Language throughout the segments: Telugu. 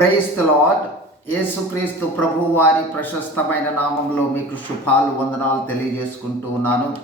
ప్రైస్తు లార్డ్ యేసుక్రీస్తు ప్రభు వారి ప్రశస్తమైన నామంలో మీకు శుభాలు వందనాలు తెలియజేసుకుంటూ ఉన్నాను.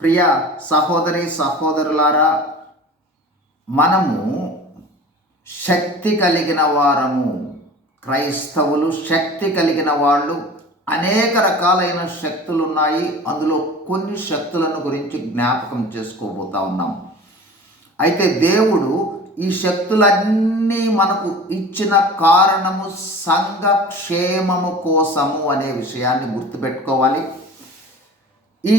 ప్రియ సహోదరి సహోదరులారా మనము శక్తి కలిగిన వారము. క్రైస్తవులు శక్తి కలిగిన వాళ్ళు. అనేక రకాలైన శక్తులు ఉన్నాయి అందులో కొన్ని శక్తులను గురించి జ్ఞాపకం చేసుకోబోతా ఉన్నాం. అయితే దేవుడు ఈ శక్తులన్నీ మనకు ఇచ్చిన కారణము సంఘక్షేమము కోసము అనే విషయాన్ని గుర్తుపెట్టుకోవాలి. ఈ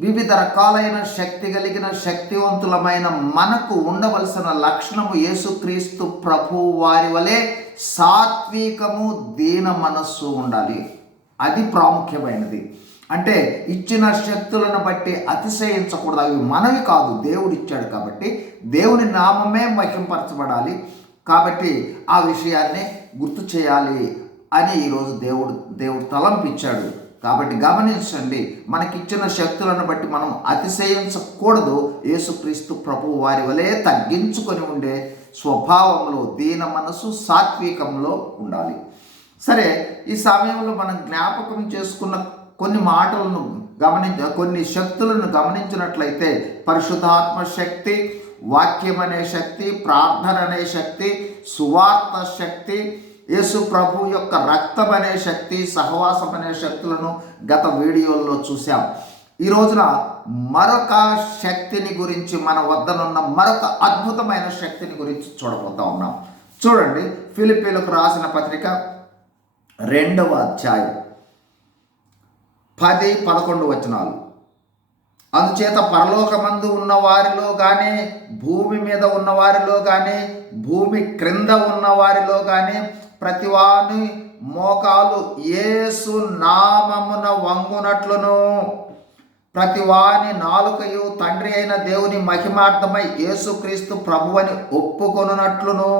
వివిధ రకాలైన శక్తి కలిగిన శక్తివంతులమైన మనకు ఉండవలసిన లక్షణము యేసుక్రీస్తు ప్రభు వారి వలె సాత్వికము దీన మనస్సు ఉండాలి. అది ప్రాముఖ్యమైనది. అంటే ఇచ్చిన శక్తులను బట్టి అతిశయించకూడదు. అవి మనవి కాదు దేవుడు ఇచ్చాడు కాబట్టి దేవుని నామమే మహింపరచబడాలి. కాబట్టి ఆ విషయాన్ని గుర్తు చేయాలి అని ఈరోజు దేవుడు దేవుడు తలంపించాడు. కాబట్టి గమనించండి మనకిచ్చిన శక్తులను బట్టి మనం అతిశయించకూడదు. యేసుక్రీస్తు ప్రభు వారి వలె తగ్గించుకొని ఉండే స్వభావంలో దీన మనసు సాత్వికంలో ఉండాలి. సరే ఈ సమయంలో మనం జ్ఞాపకం చేసుకున్న కొన్ని మాటలను గమనించ కొన్ని శక్తులను గమనించినట్లయితే పరిశుద్ధాత్మ శక్తి వాక్యం అనే శక్తి ప్రార్థన అనే శక్తి సువార్త శక్తి యేసు ప్రభు యొక్క రక్తం అనే శక్తి సహవాసం అనే శక్తులను గత వీడియోల్లో చూసాం ఈ రోజున మరొక శక్తిని గురించి మన వద్దనున్న మరొక అద్భుతమైన శక్తిని గురించి చూడబోతా ఉన్నాం. చూడండి ఫిలిపీలకు రాసిన పత్రిక రెండవ అధ్యాయం. పది పదకొండు వచనాలు. అందుచేత పరలోకమందు ఉన్న వారిలో కానీ భూమి మీద ఉన్న వారిలో కానీ భూమి క్రింద ఉన్న వారిలో కానీ ప్రతివాని మోకాలు ఏసు నామమున వంగునట్లును. ప్రతివాని నాలుకయు తండ్రి అయిన దేవుని మహిమార్థమై యేసుక్రీస్తు ప్రభువని ఒప్పుకొనున్నట్లును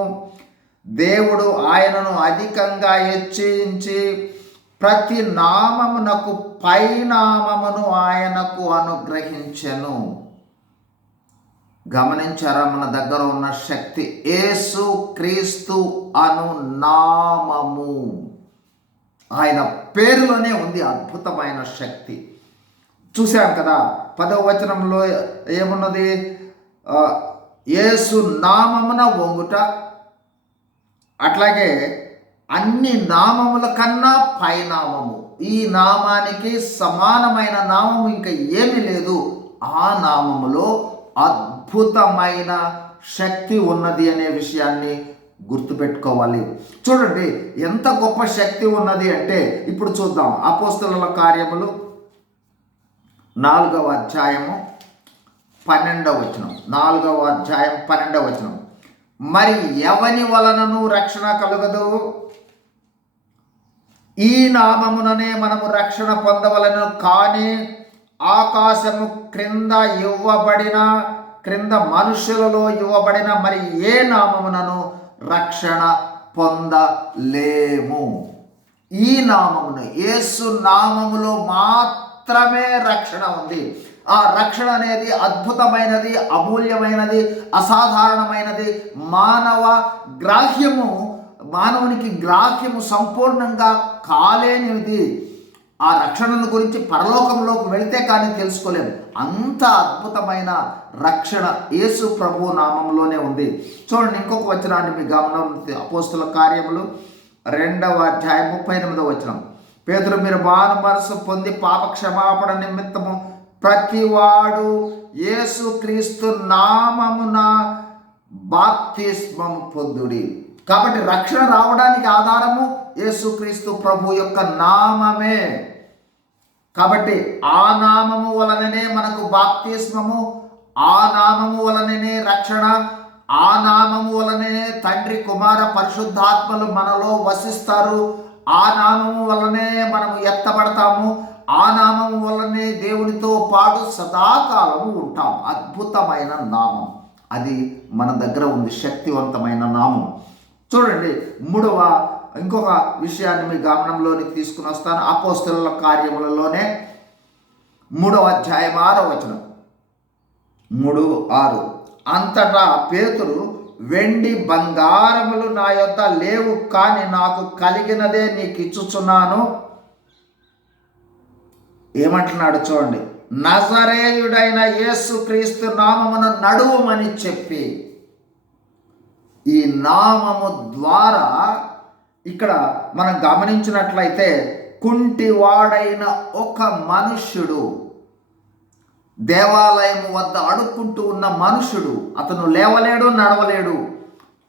దేవుడు ఆయనను అధికంగా హెచ్చించి ప్రతి నామమునకు పైనామమును ఆయనకు అనుగ్రహించెను. గమనించారా? మన దగ్గర ఉన్న శక్తి ఏసు క్రీస్తు అను నామము. ఆయన పేరులోనే ఉంది అద్భుతమైన శక్తి. చూసాం కదా పదవ వచనంలో ఏమున్నది? ఏసు నామమున వంగుట. అట్లాగే అన్ని నామముల కన్నా పైనామము. ఈ నామానికి సమానమైన నామము ఇంకా ఏమీ లేదు. ఆ నామములో అద్భుతమైన శక్తి ఉన్నది అనే విషయాన్ని గుర్తుపెట్టుకోవాలి. చూడండి ఎంత గొప్ప శక్తి ఉన్నది అంటే ఇప్పుడు చూద్దాం. అపోస్తల కార్యములు నాలుగవ అధ్యాయము పన్నెండవ వచనం. నాలుగవ అధ్యాయం పన్నెండవ వచనం. మరి ఎవని వలనను రక్షణ కలుగదు? ఈ నామముననే మనము రక్షణ పొందవలను కానీ ఆకాశము క్రింద ఇవ్వబడిన క్రింద మనుషులలో ఇవ్వబడిన మరి ఏ నామమునను రక్షణ పొందలేము. ఈ నామమును యేసు నామములో మాత్రమే రక్షణ ఉంది. ఆ రక్షణ అనేది అద్భుతమైనది అమూల్యమైనది అసాధారణమైనది మానవ గ్రాహ్యము మానవునికి గ్రాహ్యము సంపూర్ణంగా కాలేనిది. ఆ రక్షణను గురించి పరలోకంలోకి వెళితే కానీ తెలుసుకోలేము. అంత అద్భుతమైన రక్షణ యేసు ప్రభు నామంలోనే ఉంది. చూడండి ఇంకొక వచనాన్ని మీ గమనం అపోస్తుల కార్యములు రెండవ అధ్యాయం ముప్పై ఎనిమిదవ వచనం. పేదలు మీరు మాను మనసు పొంది పాప క్షమాపణ నిమిత్తము ప్రతివాడు యేసు క్రీస్తు నామమున బాప్తిస్మము పొందుడి. కాబట్టి రక్షణ రావడానికి ఆధారము యేసుక్రీస్తు ప్రభు యొక్క నామమే. కాబట్టి ఆ నామము వలననే మనకు బాప్తిస్మము ఆ నామము వలననే రక్షణ ఆ నామము వలననే తండ్రి కుమార పరిశుద్ధాత్మలు మనలో వసిస్తారు. ఆ నామము వలనే మనము ఎత్తబడతాము. ఆ నామము వలనే దేవునితో పాటు సదాకాలము ఉంటాం. అద్భుతమైన నామం. అది మన దగ్గర ఉంది శక్తివంతమైన నామం. చూడండి మూడవ ఇంకొక విషయాన్ని మీ గమనంలోనికి తీసుకుని వస్తాను. అపోస్తుల కార్యములలోనే మూడవ అధ్యాయం ఆరో వచనం. మూడు ఆరు. అంతటా పేతురు వెండి బంగారములు నా యొద్ద లేవు కానీ నాకు కలిగినదే నీకు ఇచ్చుచున్నాను. ఏమంటున్నాడు చూడండి నజరేయుడైన యేసు క్రీస్తు నామమును నడువమని చెప్పి ఈ నామము ద్వారా ఇక్కడ మనం గమనించినట్లయితే కుంటివాడైన ఒక మనుష్యుడు దేవాలయం వద్ద అడుక్కుంటూ ఉన్న మనుషుడు అతను లేవలేడు నడవలేడు.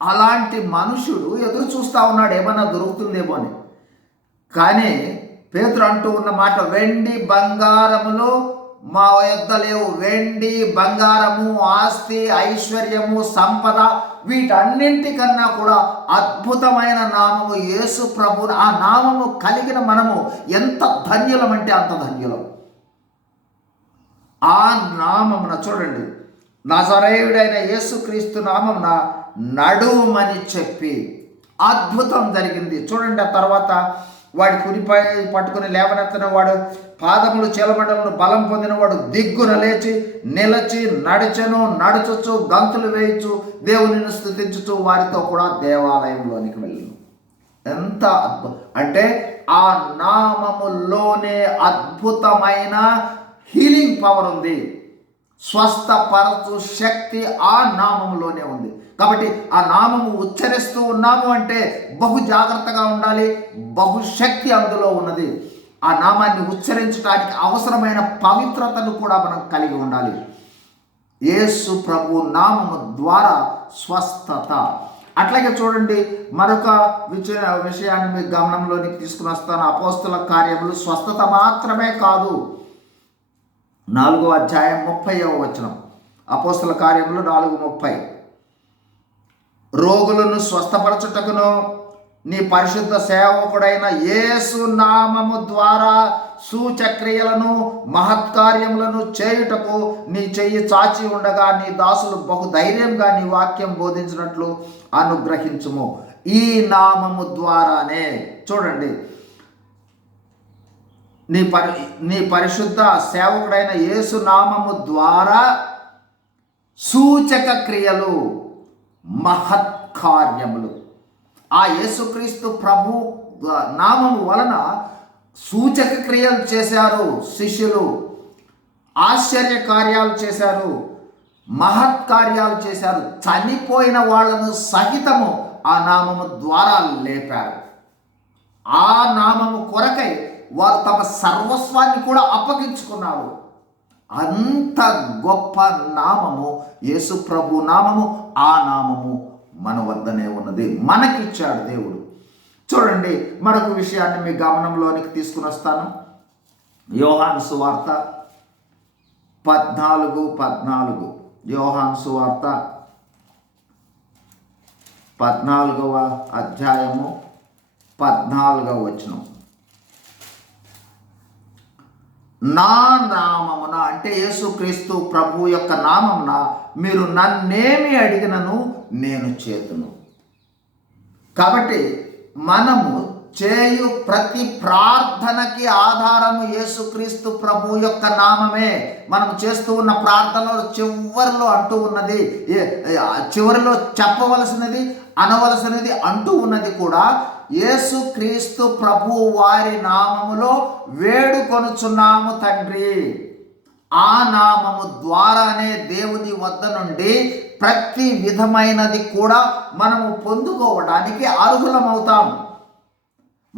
అలాంటి మనుషుడు ఎదురు చూస్తూ ఉన్నాడు ఏమన్నా దొరుకుతుందేమో అని. కానీ పేతురు అంటూ ఉన్న మాట వెండి బంగారములో మా యొద్ద లేవు. వెండి బంగారము ఆస్తి ఐశ్వర్యము సంపద వీటన్నింటికన్నా కూడా అద్భుతమైన నామము యేసు ప్రభు. ఆ నామము కలిగిన మనము ఎంత ధన్యులమంటే అంత ధన్యులం. ఆ నామమున చూడండి. నజరేయుడైన యేసుక్రీస్తు నామమున నడుమని చెప్పి అద్భుతం జరిగింది. చూడండి ఆ తర్వాత వాడి కుడిపై పట్టుకుని లేవనెత్తిన వాడు పాదములు చీలమండలను బలం పొందినవాడు దిగ్గున లేచి నిలచి నడిచను నడుచొచ్చు గంతులు వేయచ్చు దేవునిని స్థుతించుతూ వారితో కూడా దేవాలయంలోనికి వెళ్ళను. ఎంత అద్భుతం అంటే ఆ నామములోనే అద్భుతమైన హీలింగ్ పవర్ ఉంది. స్వస్థపరచు శక్తి ఆ నామములోనే ఉంది. కాబట్టి ఆ నామము ఉచ్చరిస్తూ ఉన్నాము అంటే బహు జాగ్రత్తగా ఉండాలి బహుశక్తి అందులో ఉన్నది. ఆ నామాన్ని ఉచ్చరించడానికి అవసరమైన పవిత్రతను కూడా మనం కలిగి ఉండాలి. యేసు ప్రభు నామము ద్వారా స్వస్థత. అట్లాగే చూడండి మరొక విషయ విషయాన్ని మీ గమనంలోనికి తీసుకుని వస్తాను. అపోస్తుల కార్యములు స్వస్థత మాత్రమే కాదు. నాలుగో అధ్యాయం ముప్పైవ వచనం. అపోస్తుల కార్యములు నాలుగు ముప్పై. రోగులను స్వస్థపరచుటకును నీ పరిశుద్ధ సేవకుడైన యేసు నామము ద్వారా సూచక్రియలను మహత్కార్యములను చేయుటకు నీ చెయ్యి చాచి ఉండగా నీ దాసులు బహు ధైర్యంగా నీ వాక్యం బోధించినట్లు అనుగ్రహించుము. ఈ నామము ద్వారానే చూడండి. నీ పరి నీ పరిశుద్ధ సేవకుడైన యేసు నామము ద్వారా సూచక క్రియలు మహత్కార్యములు. ఆ యేసుక్రీస్తు ప్రభు నామము వలన సూచక క్రియలు చేశారు శిష్యులు ఆశ్చర్య కార్యాలు చేశారు మహత్కార్యాలు చేశారు. చనిపోయిన వాళ్ళను సహితము ఆ నామము ద్వారా లేపారు. ఆ నామము కొరకై వారు తమ సర్వస్వాన్ని కూడా అప్పగించుకున్నారు. అంత గొప్ప నామము యేసు ప్రభు నామము ఆ నామము మన వద్దనే ఉన్నది మనకిచ్చాడు దేవుడు. చూడండి మరొక విషయాన్ని మీ గమనంలోనికి తీసుకుని వస్తాను. యోహాను సువార్త పద్నాలుగు పద్నాలుగు. యోహాను సువార్త పద్నాలుగవ అధ్యాయము పద్నాలుగవ వచనం. నా నామమున అంటే యేసుక్రీస్తు ప్రభు యొక్క నామమున మీరు నన్నేమి అడిగినను నేను చేతును. కాబట్టి మనము చేయు ప్రతి ప్రార్థనకి ఆధారము యేసుక్రీస్తు ప్రభు యొక్క నామమే. మనం చేస్తూ ఉన్న ప్రార్థనలో చివరిలో అంటూ ఉన్నది చివరిలో చెప్పవలసినది అనవలసినది అంటూ ఉన్నది కూడా యేసుక్రీస్తు ప్రభు వారి నామములో వేడుకొనుచున్నాము తండ్రి. ఆ నామము ద్వారానే దేవుని వద్ద నుండి ప్రతి విధమైనది కూడా మనము పొందుకోవడానికి అర్హులమవుతాము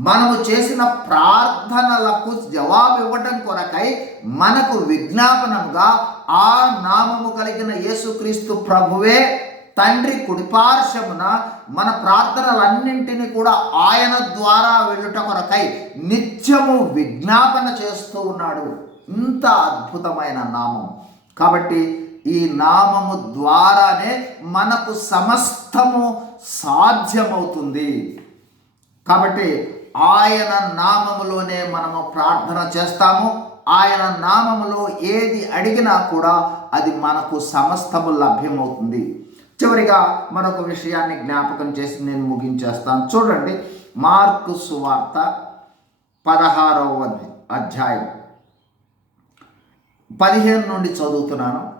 మనము చేసిన ప్రార్థనలకు జవాబు ఇవ్వటం కొరకై మనకు విజ్ఞాపనంగా ఆ నామము కలిగిన యేసుక్రీస్తు ప్రభువే తండ్రి కుడిపార్శ్వమున మన ప్రార్థనలన్నింటినీ కూడా ఆయన ద్వారా వెళ్ళుట కొరకై నిత్యము విజ్ఞాపన చేస్తూ ఉన్నాడు. ఇంత అద్భుతమైన నామం. కాబట్టి ఈ నామము ద్వారానే మనకు సమస్తము సాధ్యమవుతుంది. కాబట్టి ఆయన నామములోనే మనము ప్రార్థన చేస్తాము. ఆయన నామములో ఏది అడిగినా కూడా అది మనకు సమస్తము లభ్యమవుతుంది. చివరిగా మరొక విషయాన్ని జ్ఞాపకం చేసి నేను ముగించేస్తాను. చూడండి మార్కు సువార్త పదహారవ అధ్యాయం. పదిహేను నుండి చదువుతున్నాను.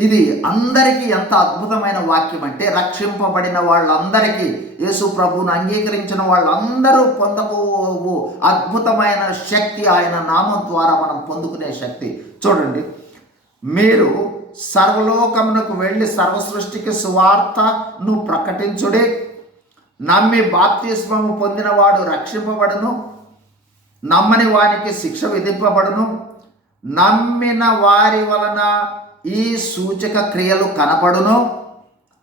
ఇది అందరికీ ఎంత అద్భుతమైన వాక్యం అంటే రక్షింపబడిన వాళ్ళందరికీ యేసు ప్రభువును అంగీకరించిన వాళ్ళందరూ పొందకు అద్భుతమైన శక్తి ఆయన నామం ద్వారా మనం పొందుకునే శక్తి. చూడండి మీరు సర్వలోకమునకు వెళ్ళి సర్వసృష్టికి సువార్తను ప్రకటించుడే నమ్మి బాప్తిస్మము పొందినవాడు రక్షింపబడను నమ్మని వారికి శిక్ష విధింపబడును నమ్మిన వారి వలన ఈ సూచక క్రియలు కనపడును.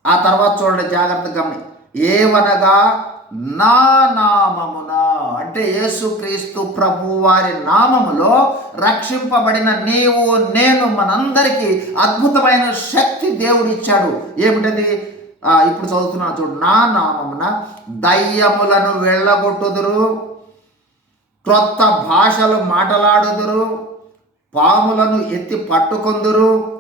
ఆ తర్వాత చూడండి జాగ్రత్తగా గమని. ఏవనగా నా నామమున అంటే యేసుక్రీస్తు ప్రభు వారి నామములో రక్షింపబడిన నీవు నేను మనందరికీ అద్భుతమైన శక్తి దేవుడు ఇచ్చాడు ఏమిటది ఇప్పుడు చదువుతున్నాను చూడు. నా నామమున దయ్యములను వెళ్ళగొట్టుదురు క్రొత్త భాషలు మాటలాడుదురు పాములను ఎత్తి పట్టుకొందురు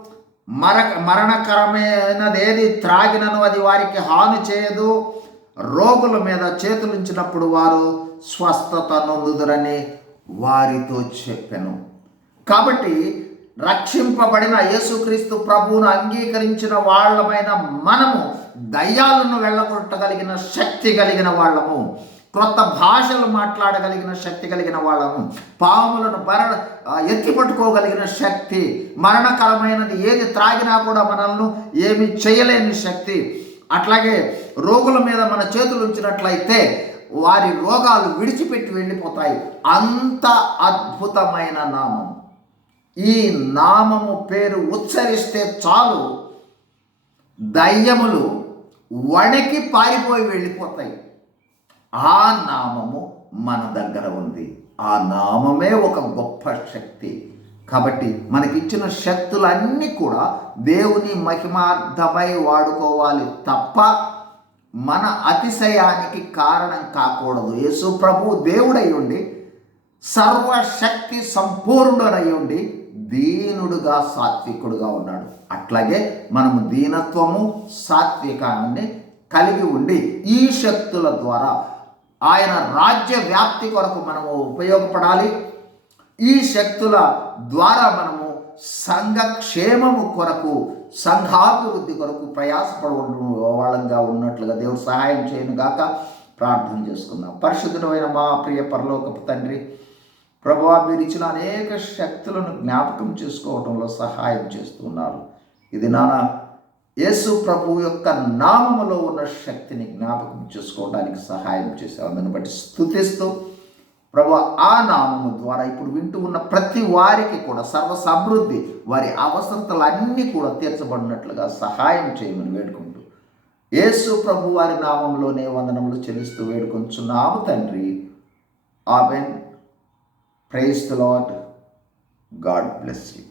మర మరణకరమైనదేది త్రాగినను అది వారికి హాని చేయదు. రోగుల మీద చేతులుంచినప్పుడు వారు స్వస్థత నొందుదురని వారితో చెప్పెను. కాబట్టి రక్షింపబడిన యేసుక్రీస్తు ప్రభువును అంగీకరించిన వాళ్ళమైన మనము దయ్యాలను వెళ్ళగొట్టగలిగిన శక్తి కలిగిన వాళ్ళము. క్రొత్త భాషలు మాట్లాడగలిగిన శక్తి కలిగిన వాళ్ళము. పాములను మరణ ఎత్తి పట్టుకోగలిగిన శక్తి. మరణకరమైనది ఏది త్రాగినా కూడా మనల్ని ఏమి చేయలేని శక్తి. అట్లాగే రోగుల మీద మన చేతులు ఉంచినట్లయితే వారి రోగాలు విడిచిపెట్టి వెళ్ళిపోతాయి. అంత అద్భుతమైన నామం. ఈ నామము పేరు ఉచ్చరిస్తే చాలు దయ్యములు వణికి పారిపోయి వెళ్ళిపోతాయి. ఆ నామము మన దగ్గర ఉంది. ఆ నామమే ఒక గొప్ప శక్తి. కాబట్టి మనకిచ్చిన శక్తులన్నీ కూడా దేవుని మహిమార్థమై వాడుకోవాలి తప్ప మన అతిశయానికి కారణం కాకూడదు. యేసు ప్రభు దేవుడై ఉండి సర్వశక్తి సంపూర్ణుడై ఉండి దీనుడుగా సాత్వికుడుగా ఉన్నాడు. అట్లాగే మనము దీనత్వము సాత్వికాన్ని కలిగి ఉండి ఈ శక్తుల ద్వారా ఆయన రాజ్య వ్యాప్తి కొరకు మనము ఉపయోగపడాలి. ఈ శక్తుల ద్వారా మనము సంఘక్షేమము కొరకు సంఘాభివృద్ధి కొరకు ప్రయాసపడ వాళ్ళంగా ఉన్నట్లుగా దేవుడు సహాయం చేయను గాక ప్రార్థన చేసుకుందాం. పరిశుద్ధమైన మా ప్రియ పరలోకపు తండ్రి ప్రభు మీరు ఇచ్చిన అనేక శక్తులను జ్ఞాపకం చేసుకోవడంలో సహాయం చేస్తున్నారు ఇది నానా యేసు ప్రభు యొక్క నామములో ఉన్న శక్తిని జ్ఞాపకం చేసుకోవడానికి సహాయం చేశారు. అందుని బట్టి స్థుతిస్తూ ప్రభు ఆ నామము ద్వారా ఇప్పుడు వింటూ ఉన్న ప్రతి వారికి కూడా సర్వ సమృద్ధి వారి అవసరతలన్నీ కూడా తీర్చబడినట్లుగా సహాయం చేయమని వేడుకుంటూ యేసు ప్రభు వారి నామంలోనే వందనములు చెల్లిస్తూ వేడుకొంచున్నాము తండ్రి. Amen. Praise the lord God bless you.